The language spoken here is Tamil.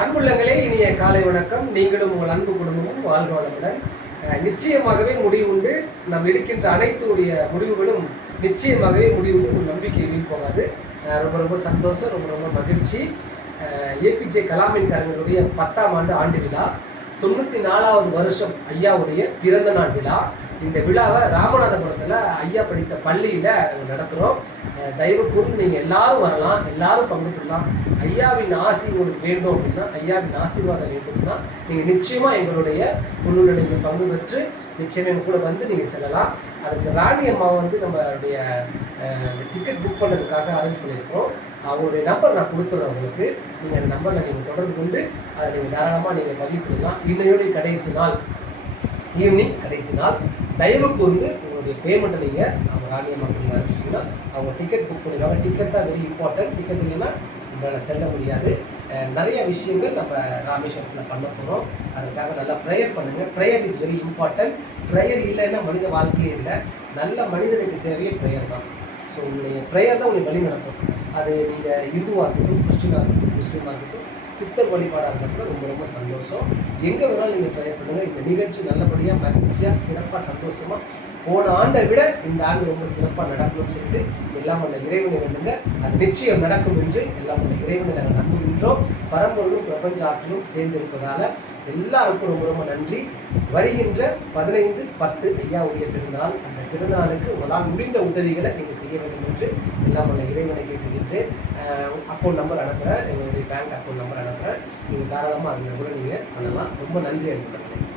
அன்புள்ளங்களே, இனிய காலை வணக்கம். நீங்களும் உங்கள் அன்பு குடும்பமும் வாழ்க வளமுடன். நிச்சயமாகவே முடிவுண்டு. நாம் எடுக்கின்ற அனைத்துடைய முடிவுகளும் நிச்சயமாகவே முடிவுண்டு. ஒரு நம்பிக்கை வீண் போகாது. ரொம்ப ரொம்ப சந்தோஷம், ரொம்ப ரொம்ப மகிழ்ச்சி. ஏபிஜே கலாமின் கலைஞருடைய 10ஆம் ஆண்டு ஆண்டு விழா, 94வது வருஷம் ஐயாவுடைய பிறந்த நாள் விழா. இந்த விழாவை ராமநாதபுரத்தில் ஐயா படித்த பள்ளியில் நாங்கள் நடத்துகிறோம். தயவு கூர்ந்து நீங்கள் எல்லாரும் வரலாம், எல்லாரும் பங்கு பெறலாம். ஐயாவின் ஆசி உங்களுக்கு வேண்டும் அப்படின்னா, ஐயாவின் ஆசீர்வாதம் வேண்டும்னா நீங்கள் நிச்சயமாக எங்களுடைய குழுவில் நீங்கள் பங்கு பெற்று நிச்சயம் எங்கள் கூட வந்து நீங்கள் செல்லலாம். அதுக்கு ராணி அம்மா நம்மளுடைய டிக்கெட் புக் பண்ணுறதுக்காக அரேஞ்ச் பண்ணியிருக்கிறோம். அவங்களுடைய நம்பர் நான் கொடுத்துட்றேன் உங்களுக்கு. நீங்கள் அந்த நம்பரில் நீங்கள் தொடர்பு கொண்டு அதை நீங்கள் தாராளமாக நீங்கள் பதிவு பண்ணலாம். இன்னையோடைய கடைசி நாள், ஈவினிங் கடைசி நாள். தயவு கூர்ந்து உங்களுடைய பேமெண்ட்டை நீங்கள் அவங்க ராணியம்மாவுக்கு நீங்கள் அனுப்பிச்சிட்டிங்கன்னா அவங்க டிக்கெட் புக் பண்ணிடுவாங்க. டிக்கெட் தான் வெரி இம்பார்ட்டன்ட். டிக்கெட் இல்லைன்னா நம்மளால் செல்ல முடியாது. நிறைய விஷயங்கள் நம்ம ராமேஸ்வரத்தில் பண்ண போகிறோம். அதுக்காக நல்லா ப்ரேயர் பண்ணுங்கள். Prayer is very important. Prayer இல்லைன்னா மனித வாழ்க்கையே இல்லை. நல்ல மனிதனுக்கு தேவையே ப்ரேயர் தான். ஸோ உங்களுடைய ப்ரேயர் தான் உங்களை வழி நடத்தும். அது நீங்கள் இந்துவாக இருக்கட்டும், கிறிஸ்டினாக இருக்கட்டும், முஸ்லீமாக இருக்கட்டும், சித்தர் வழிபாடாக இருந்தால் கூட ரொம்ப ரொம்ப சந்தோஷம். எங்கே வேணாலும் நீங்கள் ப்ரேயர் பண்ணுங்கள். இந்த நிகழ்ச்சி நல்லபடியாக மகிழ்ச்சியாக சிறப்பாக சந்தோஷமாக போன ஆண்டை விட இந்த ஆண்டு ரொம்ப சிறப்பாக நடக்கணும்னு சொல்லிட்டு எல்லாம் உள்ள இறைவனை வேண்டுங்க. அது நிச்சயம் நடக்கும் என்று எல்லாம் உள்ள இறைவனை நாங்கள் நம்புகின்றோம். பரம்பொருளும் பிரபஞ்ச ஆற்றலும் சேர்ந்திருப்பதால் எல்லாருக்கும் ரொம்ப ரொம்ப நன்றி. வருகின்ற 15/10 ஐயாவுடைய பிறந்தநாள். அந்த பிறந்தநாளுக்கு உங்களால் முடிந்த உதவிகளை நீங்கள் செய்ய வேண்டும் என்று எல்லாம் உள்ள இறைவனை கேட்டுக்கின்றேன். அக்கௌண்ட் நம்பர் அனுப்புகிறேன், எங்களுடைய பேங்க் அக்கௌண்ட் நம்பர் அனுப்புகிறேன். நீங்கள் தாராளமாக அதில் கூட நீங்கள் பண்ணலாம். ரொம்ப நன்றி அனுப்புகிறேன்.